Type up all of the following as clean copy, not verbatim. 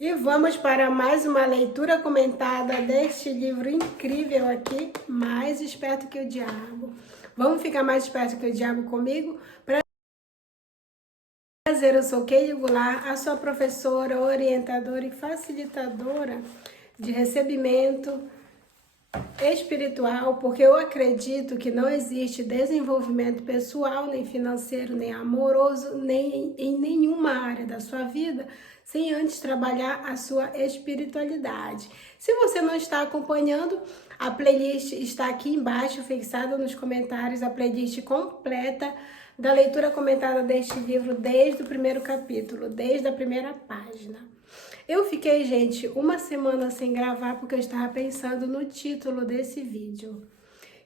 E vamos para mais uma leitura comentada deste livro incrível aqui, Mais Esperto que o Diabo. Vamos ficar mais esperto que o diabo comigo? Prazer, eu sou Keili Goulart, a sua professora, orientadora e facilitadora de recebimento espiritual, porque eu acredito que não existe desenvolvimento pessoal, nem financeiro, nem amoroso, nem em nenhuma área da sua vida, sem antes trabalhar a sua espiritualidade. Se você não está acompanhando, a playlist está aqui embaixo, fixada nos comentários, a playlist completa da leitura comentada deste livro desde o primeiro capítulo, desde a primeira página. Eu fiquei, gente, uma semana sem gravar porque eu estava pensando no título desse vídeo.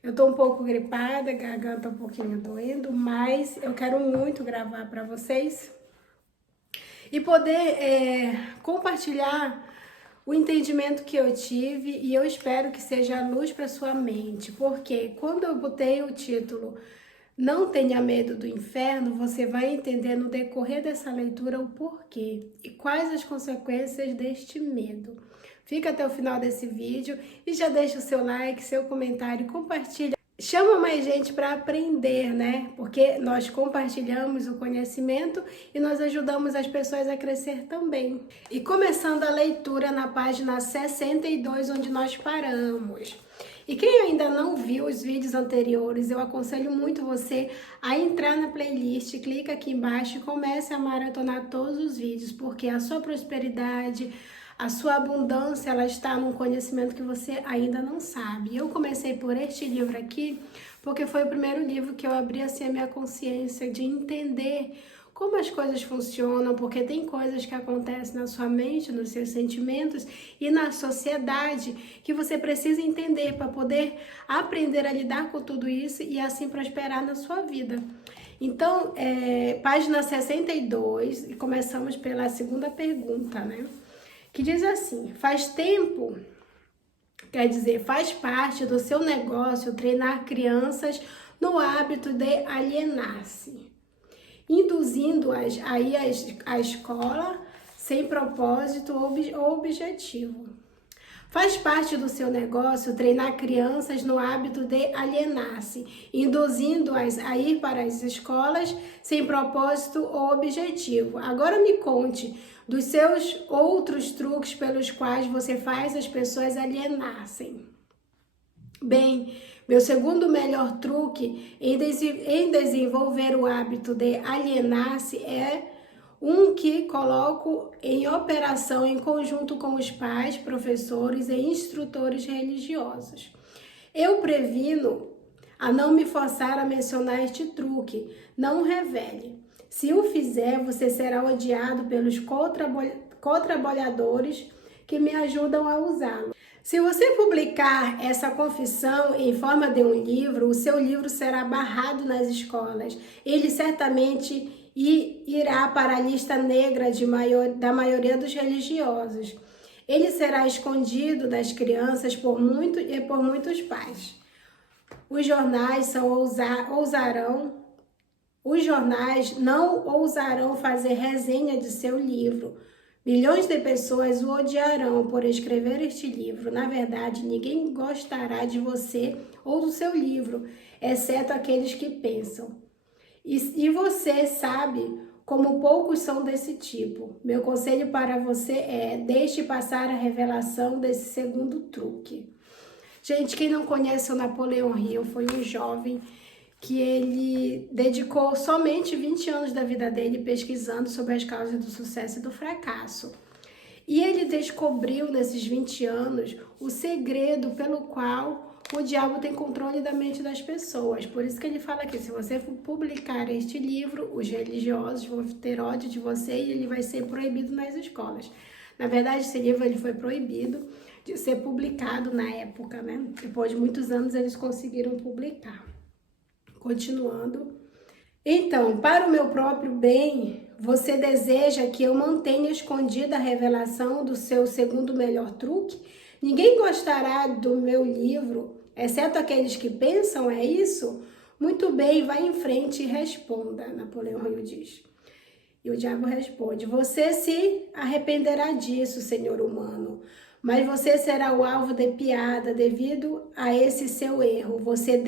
Eu tô um pouco gripada, a garganta um pouquinho doendo, mas eu quero muito gravar para vocês e poder compartilhar o entendimento que eu tive, e eu espero que seja luz para sua mente, porque quando eu botei o título Não Tenha Medo do Inferno, você vai entender no decorrer dessa leitura o porquê e quais as consequências deste medo. Fica até o final desse vídeo e já deixa o seu like, seu comentário e compartilha. Chama mais gente para aprender, né? Porque nós compartilhamos o conhecimento e nós ajudamos as pessoas a crescer também. E começando a leitura na página 62, onde nós paramos. E quem ainda não viu os vídeos anteriores, eu aconselho muito você a entrar na playlist, clica aqui embaixo e comece a maratonar todos os vídeos, porque a sua prosperidade, a sua abundância, ela está num conhecimento que você ainda não sabe. Eu comecei por este livro aqui, porque foi o primeiro livro que eu abri assim a minha consciência de entender como as coisas funcionam, porque tem coisas que acontecem na sua mente, nos seus sentimentos e na sociedade que você precisa entender para poder aprender a lidar com tudo isso e assim prosperar na sua vida. Então, página 62, e começamos pela segunda pergunta, né? Que diz assim: faz tempo, quer dizer, faz parte do seu negócio treinar crianças no hábito de alienar-se, induzindo-as aí à escola sem propósito ou objetivo. Faz parte do seu negócio treinar crianças no hábito de alienar-se, induzindo-as a ir para as escolas sem propósito ou objetivo. Agora me conte dos seus outros truques pelos quais você faz as pessoas alienar-se. Bem, meu segundo melhor truque em desenvolver o hábito de alienar-se é um que coloco em operação em conjunto com os pais, professores e instrutores religiosos. Eu previno a não me forçar a mencionar este truque, não o revele. Se o fizer, você será odiado pelos co-trabalhadores que me ajudam a usá-lo. Se você publicar essa confissão em forma de um livro, o seu livro será barrado nas escolas. Ele certamente irá para a lista negra da maioria dos religiosos. Ele será escondido das crianças por muitos pais. Os jornais não ousarão fazer resenha de seu livro. Milhões de pessoas o odiarão por escrever este livro. Na verdade, ninguém gostará de você ou do seu livro, exceto aqueles que pensam. E você sabe como poucos são desse tipo. Meu conselho para você é: deixe passar a revelação desse segundo truque. Gente, quem não conhece o Napoleão Hill, foi um jovem que ele dedicou somente 20 anos da vida dele pesquisando sobre as causas do sucesso e do fracasso. E ele descobriu nesses 20 anos o segredo pelo qual o diabo tem controle da mente das pessoas. Por isso que ele fala aqui: se você publicar este livro, os religiosos vão ter ódio de você e ele vai ser proibido nas escolas. Na verdade, esse livro ele foi proibido de ser publicado na época, né? Depois de muitos anos eles conseguiram publicar. Continuando. Então, para o meu próprio bem, você deseja que eu mantenha escondida a revelação do seu segundo melhor truque? Ninguém gostará do meu livro, exceto aqueles que pensam, é isso? Muito bem, vá em frente e responda, Napoleão Hill diz. E o diabo responde: você se arrependerá disso, senhor humano, mas você será o alvo de piada devido a esse seu erro. Você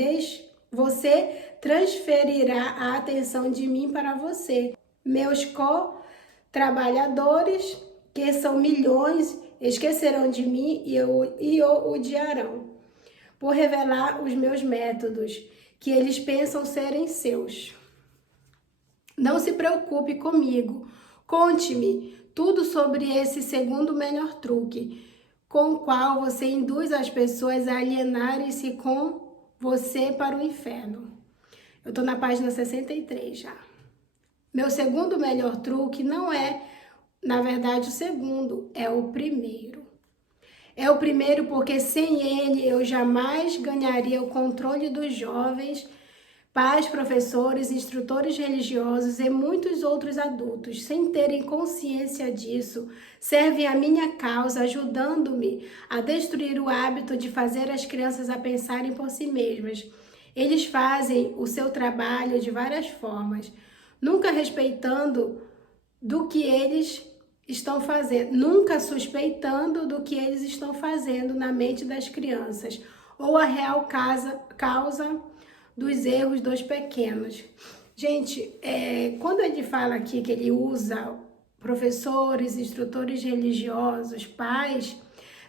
transferirá a atenção de mim para você. Meus co-trabalhadores, que são milhões, esquecerão de mim e o odiarão, por revelar os meus métodos, que eles pensam serem seus. Não se preocupe comigo. Conte-me tudo sobre esse segundo melhor truque, com o qual você induz as pessoas a alienarem-se com você para o inferno. Eu estou na página 63 já. Meu segundo melhor truque não é, na verdade, o segundo, é o primeiro. É o primeiro porque sem ele eu jamais ganharia o controle dos jovens, pais, professores, instrutores religiosos e muitos outros adultos, sem terem consciência disso, servem à minha causa, ajudando-me a destruir o hábito de fazer as crianças a pensarem por si mesmas. Eles fazem o seu trabalho de várias formas, nunca respeitando do que eles estão fazendo, nunca suspeitando do que eles estão fazendo na mente das crianças, ou a real causa dos erros dos pequenos. Gente, quando ele fala aqui que ele usa professores, instrutores religiosos, pais,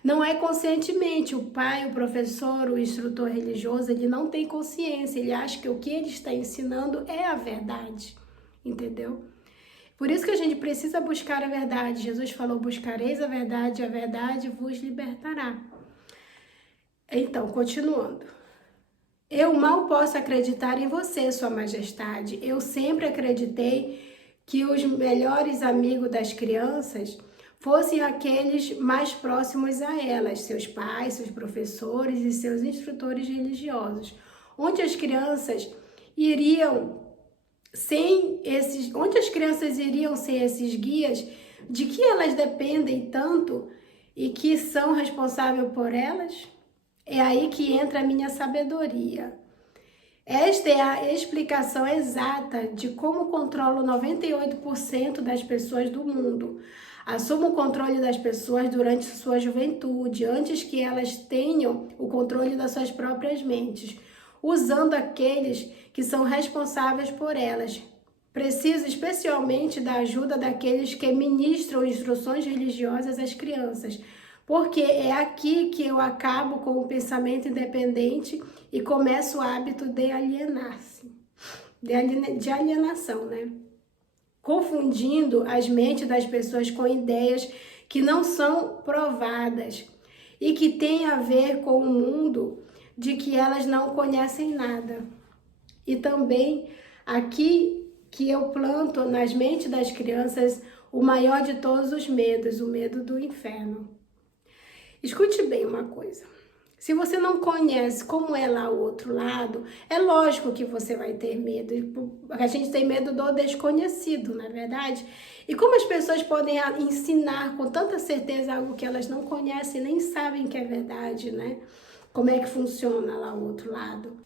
não é conscientemente. O pai, o professor, o instrutor religioso, ele não tem consciência, ele acha que o que ele está ensinando é a verdade, entendeu? Por isso que a gente precisa buscar a verdade. Jesus falou: buscareis a verdade vos libertará. Então, continuando. Eu mal posso acreditar em você, Sua Majestade. Eu sempre acreditei que os melhores amigos das crianças fossem aqueles mais próximos a elas, seus pais, seus professores e seus instrutores religiosos, onde as crianças iriam sem esses guias de que elas dependem tanto e que são responsáveis por elas? É aí que entra a minha sabedoria. Esta é a explicação exata de como controlo 98% das pessoas do mundo. Assumo o controle das pessoas durante sua juventude, antes que elas tenham o controle das suas próprias mentes, usando aqueles que são responsáveis por elas. Preciso especialmente da ajuda daqueles que ministram instruções religiosas às crianças, porque é aqui que eu acabo com o pensamento independente e começo o hábito de alienar-se, de alienação, né? Confundindo as mentes das pessoas com ideias que não são provadas e que têm a ver com o mundo de que elas não conhecem nada. E também aqui que eu planto nas mentes das crianças o maior de todos os medos, o medo do inferno. Escute bem uma coisa. Se você não conhece como é lá o outro lado, é lógico que você vai ter medo. A gente tem medo do desconhecido, não é verdade? E como as pessoas podem ensinar com tanta certeza algo que elas não conhecem, nem sabem que é verdade, né? Como é que funciona lá o outro lado?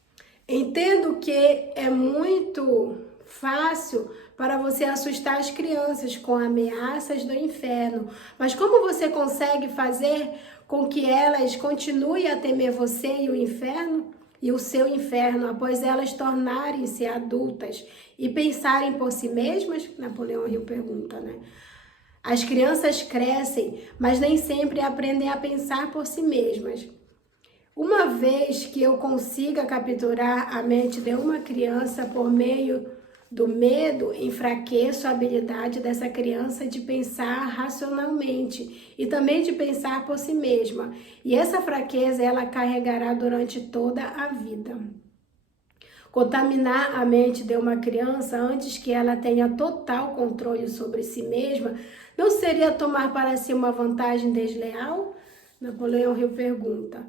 Entendo que é muito fácil para você assustar as crianças com ameaças do inferno, mas como você consegue fazer com que elas continuem a temer você e o inferno e o seu inferno após elas tornarem-se adultas e pensarem por si mesmas? Napoleão Hill pergunta, né? As crianças crescem, mas nem sempre aprendem a pensar por si mesmas. Uma vez que eu consiga capturar a mente de uma criança por meio do medo, enfraqueço a habilidade dessa criança de pensar racionalmente e também de pensar por si mesma. E essa fraqueza ela carregará durante toda a vida. Contaminar a mente de uma criança antes que ela tenha total controle sobre si mesma não seria tomar para si uma vantagem desleal? Napoleão Hill pergunta.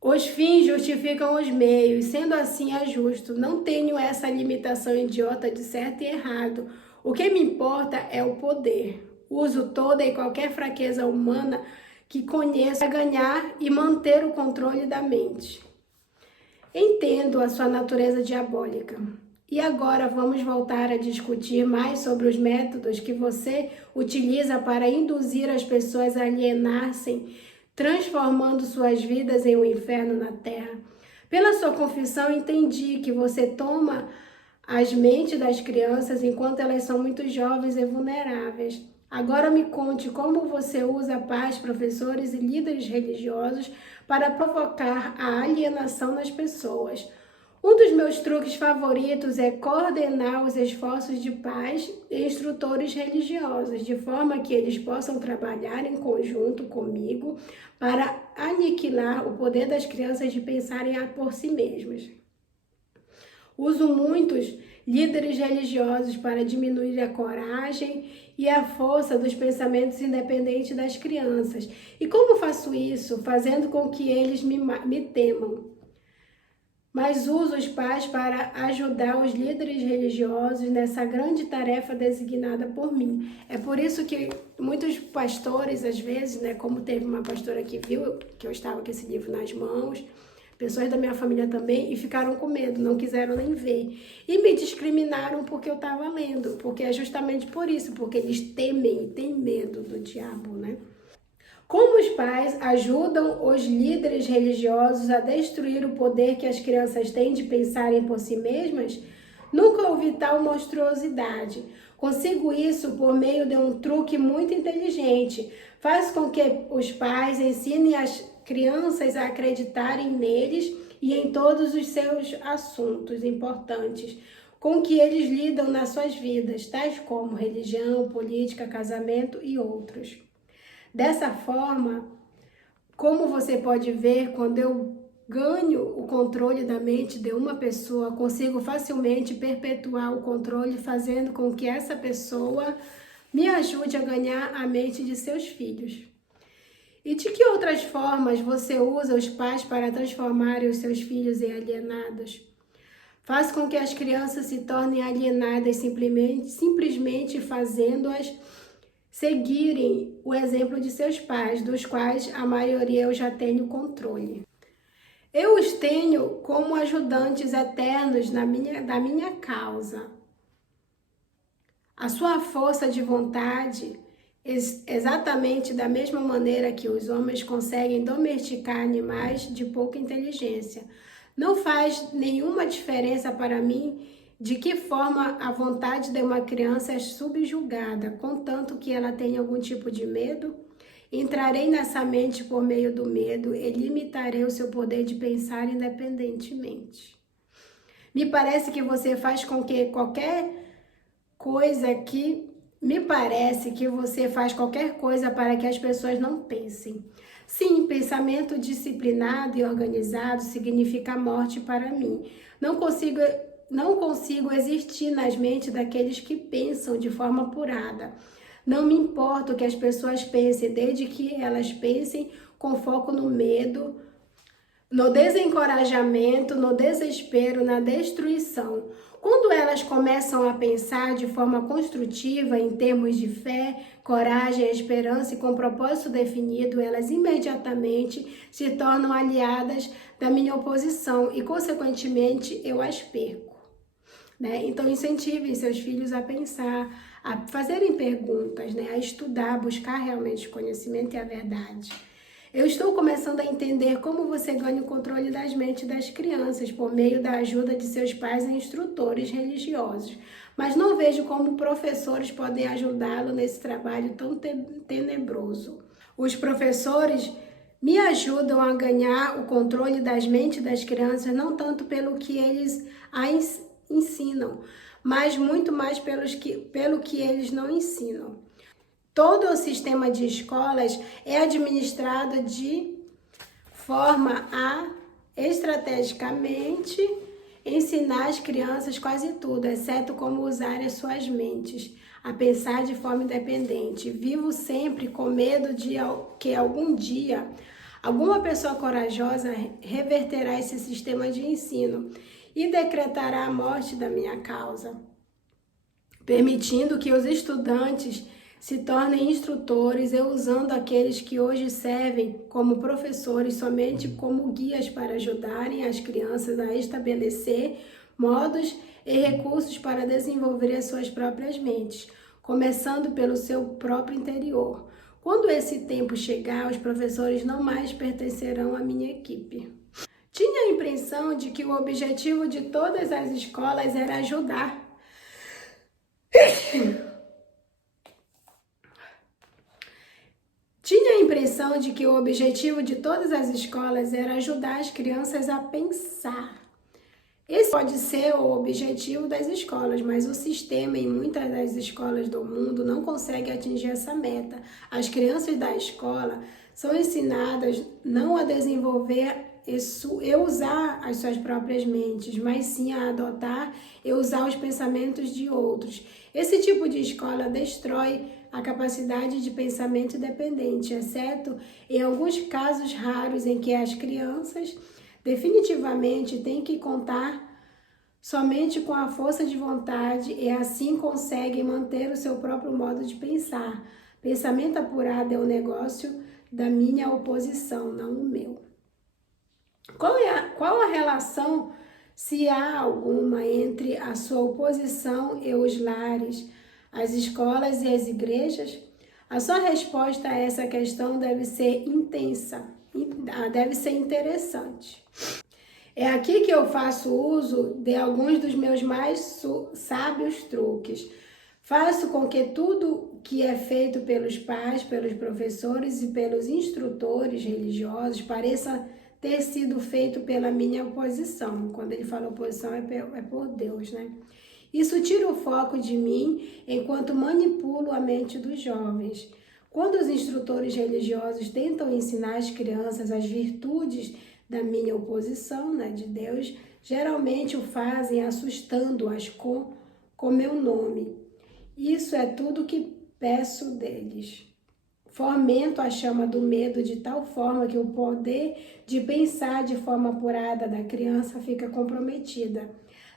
Os fins justificam os meios, sendo assim é justo. Não tenho essa limitação idiota de certo e errado. O que me importa é o poder. Uso toda e qualquer fraqueza humana que conheço para ganhar e manter o controle da mente. Entendo a sua natureza diabólica. E agora vamos voltar a discutir mais sobre os métodos que você utiliza para induzir as pessoas a alienar-se, transformando suas vidas em um inferno na Terra. Pela sua confissão, entendi que você toma as mentes das crianças enquanto elas são muito jovens e vulneráveis. Agora me conte como você usa pais, professores e líderes religiosos para provocar a alienação nas pessoas. Um dos meus truques favoritos é coordenar os esforços de pais e instrutores religiosos, de forma que eles possam trabalhar em conjunto comigo para aniquilar o poder das crianças de pensarem por si mesmas. Uso muitos líderes religiosos para diminuir a coragem e a força dos pensamentos independentes das crianças. E como faço isso? Fazendo com que eles me temam. Mas uso os pais para ajudar os líderes religiosos nessa grande tarefa designada por mim. É por isso que muitos pastores, às vezes, como teve uma pastora que viu que eu estava com esse livro nas mãos, pessoas da minha família também, e ficaram com medo, não quiseram nem ver. E me discriminaram porque eu estava lendo, porque é justamente por isso, porque eles temem e têm medo do diabo, Como os pais ajudam os líderes religiosos a destruir o poder que as crianças têm de pensarem por si mesmas? Nunca ouvi tal monstruosidade. Consigo isso por meio de um truque muito inteligente. Faz com que os pais ensinem as crianças a acreditarem neles e em todos os seus assuntos importantes com que eles lidam nas suas vidas, tais como religião, política, casamento e outros. Dessa forma, como você pode ver, quando eu ganho o controle da mente de uma pessoa, consigo facilmente perpetuar o controle, fazendo com que essa pessoa me ajude a ganhar a mente de seus filhos. E de que outras formas você usa os pais para transformarem os seus filhos em alienados? Faz com que as crianças se tornem alienadas simplesmente fazendo-as seguirem o exemplo de seus pais, dos quais a maioria eu já tenho controle. Eu os tenho como ajudantes eternos da minha causa. A sua força de vontade, exatamente da mesma maneira que os homens conseguem domesticar animais de pouca inteligência, não faz nenhuma diferença para mim de que forma a vontade de uma criança é subjugada, contanto que ela tenha algum tipo de medo. Entrarei nessa mente por meio do medo e limitarei o seu poder de pensar independentemente. Me parece que você faz com que qualquer coisa para que as pessoas não pensem. Sim, pensamento disciplinado e organizado significa morte para mim. Não consigo existir nas mentes daqueles que pensam de forma apurada. Não me importa o que as pessoas pensem, desde que elas pensem com foco no medo, no desencorajamento, no desespero, na destruição. Quando elas começam a pensar de forma construtiva em termos de fé, coragem, esperança e com propósito definido, elas imediatamente se tornam aliadas da minha oposição e, consequentemente, eu as perco. Então, incentivem seus filhos a pensar, a fazerem perguntas, a estudar, a buscar realmente o conhecimento e a verdade. Eu estou começando a entender como você ganha o controle das mentes das crianças por meio da ajuda de seus pais e instrutores religiosos, mas não vejo como professores podem ajudá-lo nesse trabalho tão tenebroso. Os professores me ajudam a ganhar o controle das mentes das crianças não tanto pelo que eles ensinam, mas muito mais pelo que eles não ensinam. Todo o sistema de escolas é administrado de forma a estrategicamente ensinar as crianças quase tudo, exceto como usar as suas mentes, a pensar de forma independente. Vivo sempre com medo de que algum dia alguma pessoa corajosa reverterá esse sistema de ensino e decretará a morte da minha causa, permitindo que os estudantes se tornem instrutores e usando aqueles que hoje servem como professores somente como guias para ajudarem as crianças a estabelecer modos e recursos para desenvolver as suas próprias mentes, começando pelo seu próprio interior. Quando esse tempo chegar, os professores não mais pertencerão à minha equipe. Tinha a impressão de que o objetivo de todas as escolas era ajudar. Tinha a impressão de que o objetivo de todas as escolas era ajudar as crianças a pensar. Esse pode ser o objetivo das escolas, mas o sistema em muitas das escolas do mundo não consegue atingir essa meta. As crianças da escola são ensinadas não a desenvolver e usar as suas próprias mentes, mas sim a adotar e usar os pensamentos de outros. Esse tipo de escola destrói a capacidade de pensamento independente, exceto em alguns casos raros em que as crianças definitivamente têm que contar somente com a força de vontade e assim conseguem manter o seu próprio modo de pensar. Pensamento apurado é o negócio da minha oposição, não o meu. Qual a relação, se há alguma, entre a sua oposição e os lares, as escolas e as igrejas? A sua resposta a essa questão deve ser intensa, deve ser interessante. É aqui que eu faço uso de alguns dos meus mais sábios truques. Faço com que tudo que é feito pelos pais, pelos professores e pelos instrutores religiosos pareça ter sido feito pela minha oposição. Quando ele fala oposição é por Deus, né? Isso tira o foco de mim enquanto manipulo a mente dos jovens. Quando os instrutores religiosos tentam ensinar às crianças as virtudes da minha oposição, né, de Deus, geralmente o fazem assustando-as com meu nome. Isso é tudo que peço deles. Fomento a chama do medo de tal forma que o poder de pensar de forma apurada da criança fica comprometida.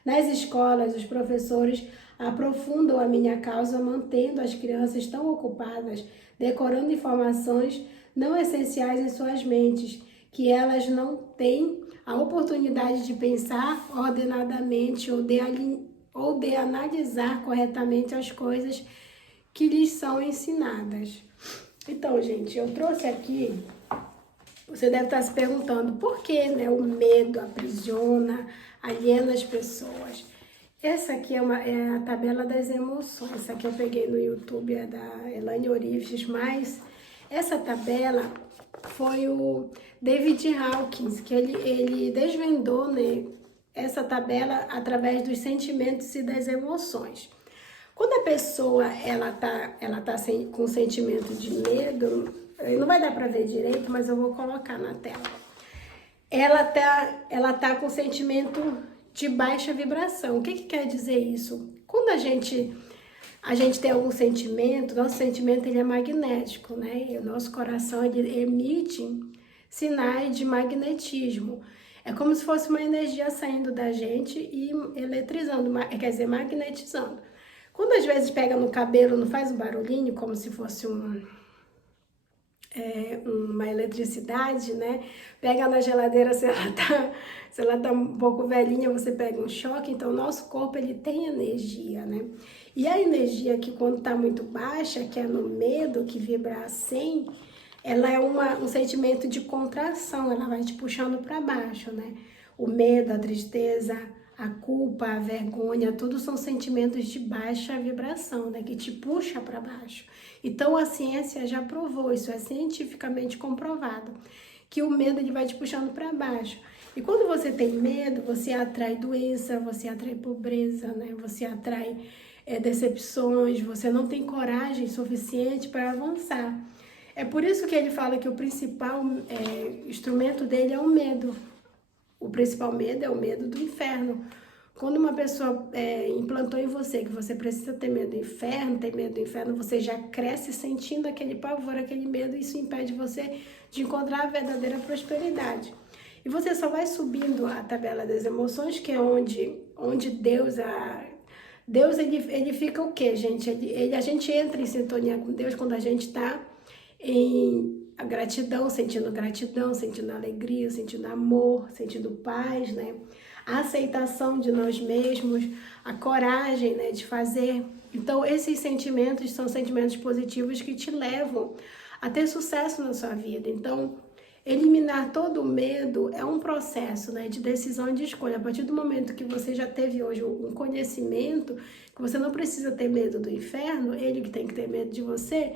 Nas escolas, os professores aprofundam a minha causa, mantendo as crianças tão ocupadas, decorando informações não essenciais em suas mentes, que elas não têm a oportunidade de pensar ordenadamente ou de analisar corretamente as coisas que lhes são ensinadas. Então, gente, eu trouxe aqui, você deve estar se perguntando por que, né, o medo aprisiona, aliena as pessoas. Essa aqui é a tabela das emoções. Essa aqui eu peguei no YouTube, é da Elaine Orives, mas essa tabela foi o David Hawkins, que ele desvendou, né, essa tabela através dos sentimentos e das emoções. Quando a pessoa ela tá com sentimento de medo, não vai dar para ver direito, mas eu vou colocar na tela. Ela tá com sentimento de baixa vibração. O que quer dizer isso? Quando a gente tem algum sentimento, nosso sentimento ele é magnético, né? E o nosso coração ele emite sinais de magnetismo. É como se fosse uma energia saindo da gente e eletrizando, quer dizer, magnetizando. Quando às vezes pega no cabelo, não faz um barulhinho, como se fosse uma eletricidade, né? Pega na geladeira, se ela tá um pouco velhinha, você pega um choque. Então, o nosso corpo, ele tem energia, né? E a energia que quando tá muito baixa, que é no medo, que vibra assim, ela é um sentimento de contração, ela vai te puxando para baixo, né? O medo, a tristeza, a culpa, a vergonha, tudo são sentimentos de baixa vibração, né? Que te puxa para baixo. Então, a ciência já provou, isso é cientificamente comprovado, que o medo ele vai te puxando para baixo. E quando você tem medo, você atrai doença, você atrai pobreza, né? Você atrai decepções, você não tem coragem suficiente para avançar. É por isso que ele fala que o principal instrumento dele é o medo. O principal medo é o medo do inferno. Quando uma pessoa implantou em você que você precisa ter medo do inferno, você já cresce sentindo aquele pavor, aquele medo, e isso impede você de encontrar a verdadeira prosperidade. E você só vai subindo a tabela das emoções, que é onde Deus ele fica o quê, gente? A gente entra em sintonia com Deus quando a gente está em gratidão, sentindo alegria, sentindo amor, sentindo paz, né? a aceitação de nós mesmos, a coragem, né, de fazer. Então, esses sentimentos são sentimentos positivos que te levam a ter sucesso na sua vida. Então, eliminar todo o medo é um processo, né, de decisão e de escolha. A partir do momento que você já teve hoje um conhecimento, que você não precisa ter medo do inferno, ele que tem que ter medo de você,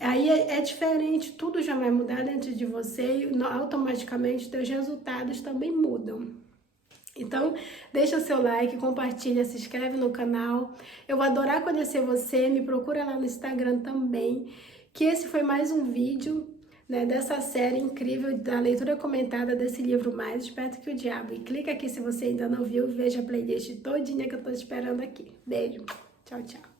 aí é diferente, tudo já vai mudar dentro de você e automaticamente teus resultados também mudam. Então, deixa seu like, compartilha, se inscreve no canal. Eu vou adorar conhecer você, me procura lá no Instagram também. Que esse foi mais um vídeo, né, dessa série incrível da leitura comentada desse livro Mais Esperto que o Diabo. E clica aqui se você ainda não viu, veja a playlist todinha que eu tô esperando aqui. Beijo, tchau, tchau.